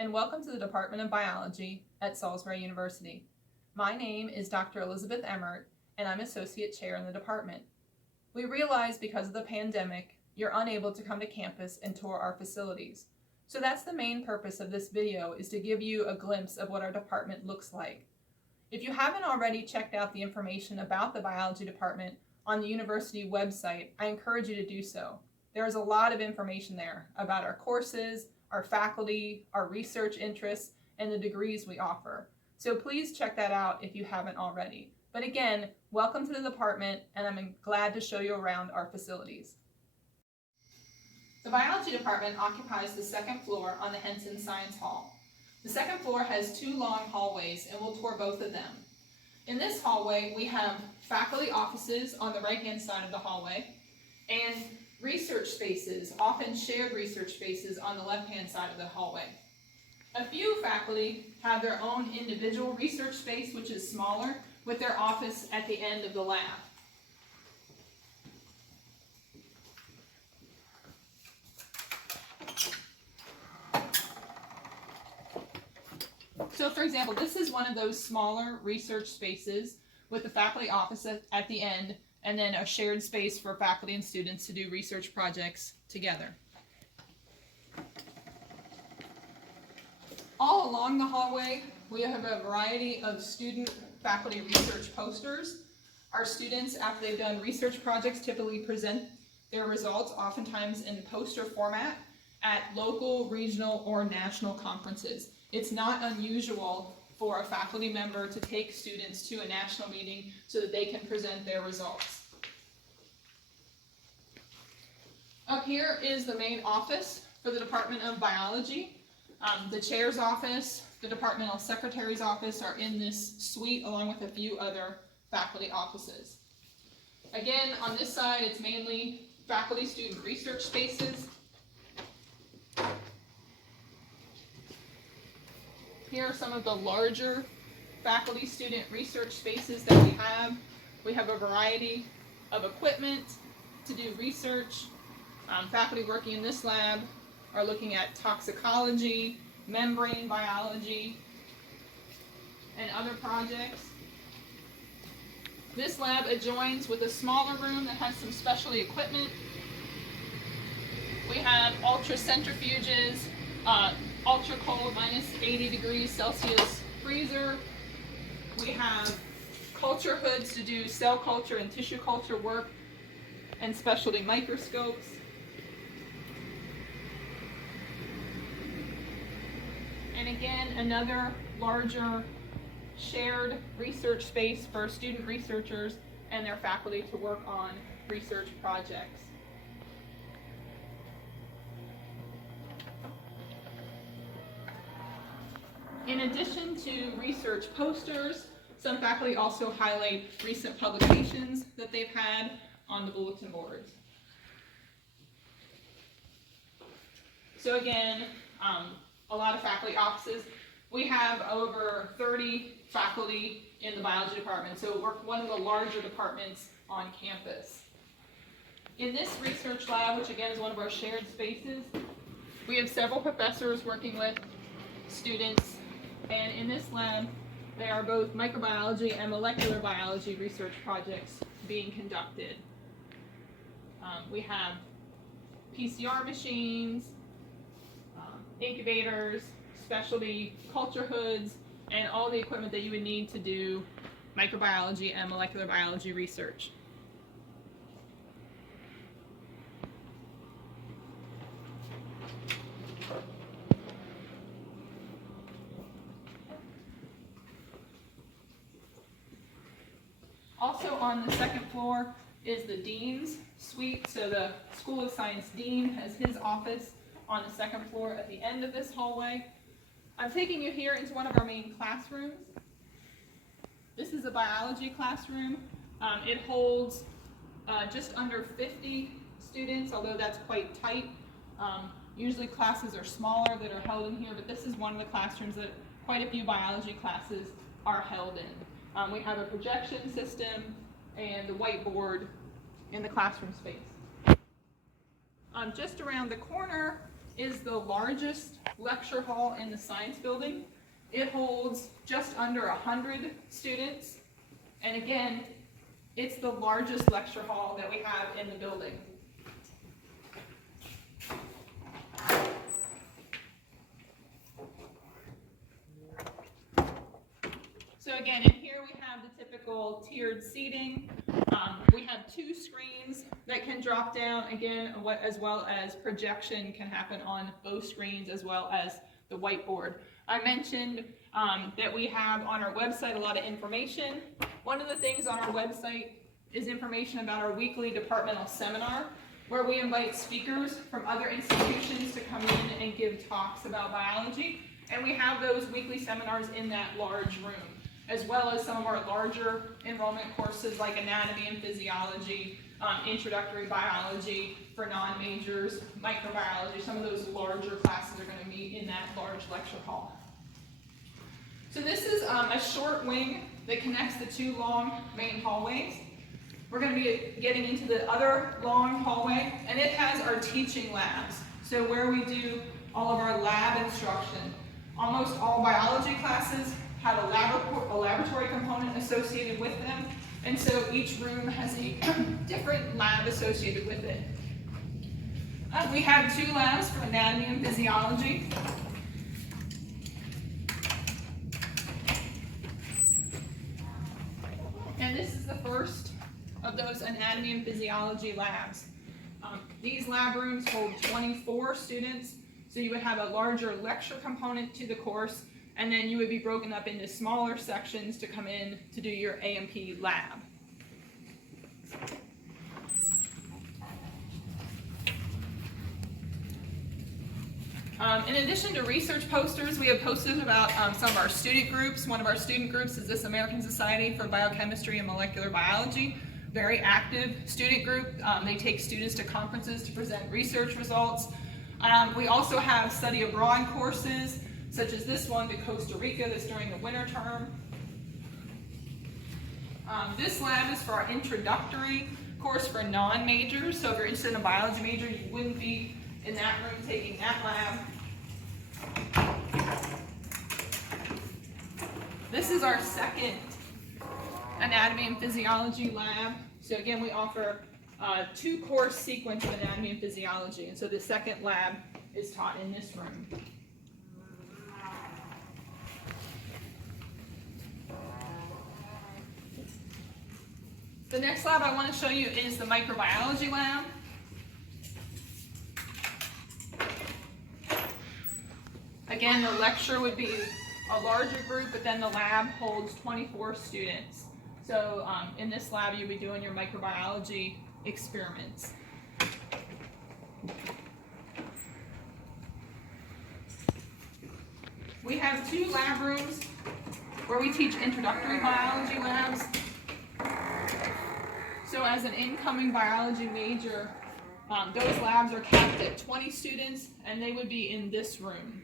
and welcome to the Department of Biology at Salisbury University. My name is Dr. Elizabeth Emmert, and I'm Associate Chair in the department. We realize because of the pandemic, you're unable to come to campus and tour our facilities. So that's the main purpose of this video, is to give you a glimpse of what our department looks like. If you haven't already checked out the information about the biology department on the university website, I encourage you to do so. There is a lot of information there about our courses, our faculty, our research interests, and the degrees we offer. So please check that out if you haven't already. But again, welcome to the department, and I'm glad to show you around our facilities. The biology department occupies the second floor on the Henson Science Hall. The second floor has two long hallways, and we'll tour both of them. In this hallway, we have faculty offices on the right-hand side of the hallway, and research spaces, often shared research spaces, on the left-hand side of the hallway. A few faculty have their own individual research space, which is smaller, with their office at the end of the lab. So for example, this is one of those smaller research spaces with the faculty office at the end, and then a shared space for faculty and students to do research projects together. All along the hallway, we have a variety of student faculty research posters. Our students, after they've done research projects, typically present their results, oftentimes in poster format, at local, regional, or national conferences. It's not unusual for a faculty member to take students to a national meeting so that they can present their results. Up here is the main office for the Department of Biology. The chair's office, the departmental secretary's office are in this suite, along with a few other faculty offices. Again, on this side, it's mainly faculty student research spaces. Here are some of the larger faculty student research spaces that we have. We have a variety of equipment to do research. Faculty working in this lab are looking at toxicology, membrane biology, and other projects. This lab adjoins with a smaller room that has some specialty equipment. We have ultracentrifuges, ultra cold, -80°C freezer. We have culture hoods to do cell culture and tissue culture work, and specialty microscopes. And again, another larger shared research space for student researchers and their faculty to work on research projects. In addition to research posters, some faculty also highlight recent publications that they've had on the bulletin boards. So again, a lot of faculty offices. We have over 30 faculty in the biology department, so we're one of the larger departments on campus. In this research lab, which again is one of our shared spaces, we have several professors working with students. And in this lab, there are both microbiology and molecular biology research projects being conducted. We have PCR machines, incubators, specialty culture hoods, and all the equipment that you would need to do microbiology and molecular biology research. Also on the second floor is the Dean's Suite. So the School of Science Dean has his office on the second floor at the end of this hallway. I'm taking you here into one of our main classrooms. This is a biology classroom. It holds just under 50 students, although that's quite tight. Usually classes are smaller that are held in here, but this is one of the classrooms that quite a few biology classes are held in. We have a projection system and a whiteboard in the classroom space. Just around the corner is the largest lecture hall in the science building. It holds just under 100 students. And again, it's the largest lecture hall that we have in the building. So again, in here we have the typical tiered seating. We have 2 screens that can drop down, again, as well as projection can happen on both screens as well as the whiteboard. I mentioned that we have on our website a lot of information. One of the things on our website is information about our weekly departmental seminar, where we invite speakers from other institutions to come in and give talks about biology. And we have those weekly seminars in that large room, as well as some of our larger enrollment courses like anatomy and physiology, introductory biology for non-majors, microbiology. Some of those larger classes are going to meet in that large lecture hall. So this is a short wing that connects the 2 long main hallways. We're going to be getting into the other long hallway, and it has our teaching labs. So where we do all of our lab instruction. Almost all biology classes have a laboratory component associated with them, and so each room has a different lab associated with it. We have 2 labs for anatomy and physiology. And this is the first of those anatomy and physiology labs. These lab rooms hold 24 students, so you would have a larger lecture component to the course, and then you would be broken up into smaller sections to come in to do your A&P lab. In addition to research posters, we have posters about some of our student groups. One of our student groups is this American Society for Biochemistry and Molecular Biology. Very active student group. They take students to conferences to present research results. We also have study abroad courses, such as this one to Costa Rica that's during the winter term. This lab is for our introductory course for non-majors. So if you're interested in a biology major, you wouldn't be in that room taking that lab. This is our second anatomy and physiology lab. So again, we offer 2-course sequence of anatomy and physiology. And so the second lab is taught in this room. The next lab I want to show you is the microbiology lab. Again, the lecture would be a larger group, but then the lab holds 24 students. So in this lab, you'll be doing your microbiology experiments. We have 2 lab rooms where we teach introductory biology labs. So as an incoming biology major, those labs are capped at 20 students, and they would be in this room.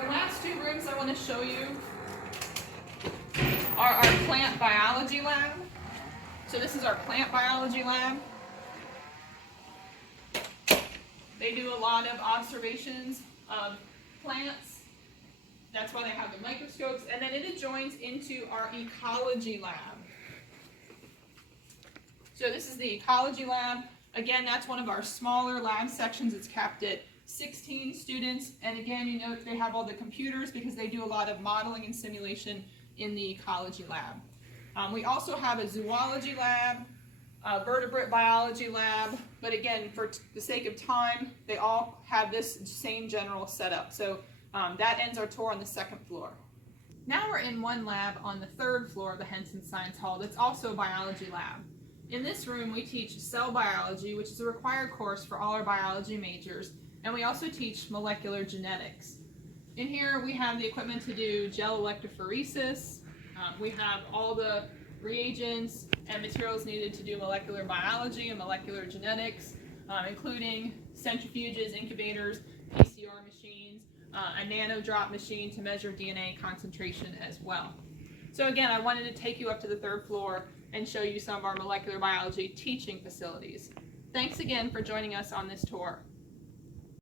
The last 2 rooms I want to show you are our plant biology lab. So this is our plant biology lab. They do a lot of observations of plants. That's why they have the microscopes. And then it adjoins into our ecology lab. So this is the ecology lab. Again, that's one of our smaller lab sections. It's capped at 16 students. And again, you note they have all the computers because they do a lot of modeling and simulation in the ecology lab. We also have a zoology lab, a vertebrate biology lab, but again, for the sake of time, they all have this same general setup. So that ends our tour on the 2nd floor. Now we're in one lab on the 3rd floor of the Henson Science Hall that's also a biology lab. In this room, we teach cell biology, which is a required course for all our biology majors, and we also teach molecular genetics. In here, we have the equipment to do gel electrophoresis. We have all the reagents and materials needed to do molecular biology and molecular genetics, including centrifuges, incubators, PCR machines, a nanodrop machine to measure DNA concentration as well. So again, I wanted to take you up to the third floor and show you some of our molecular biology teaching facilities. Thanks again for joining us on this tour.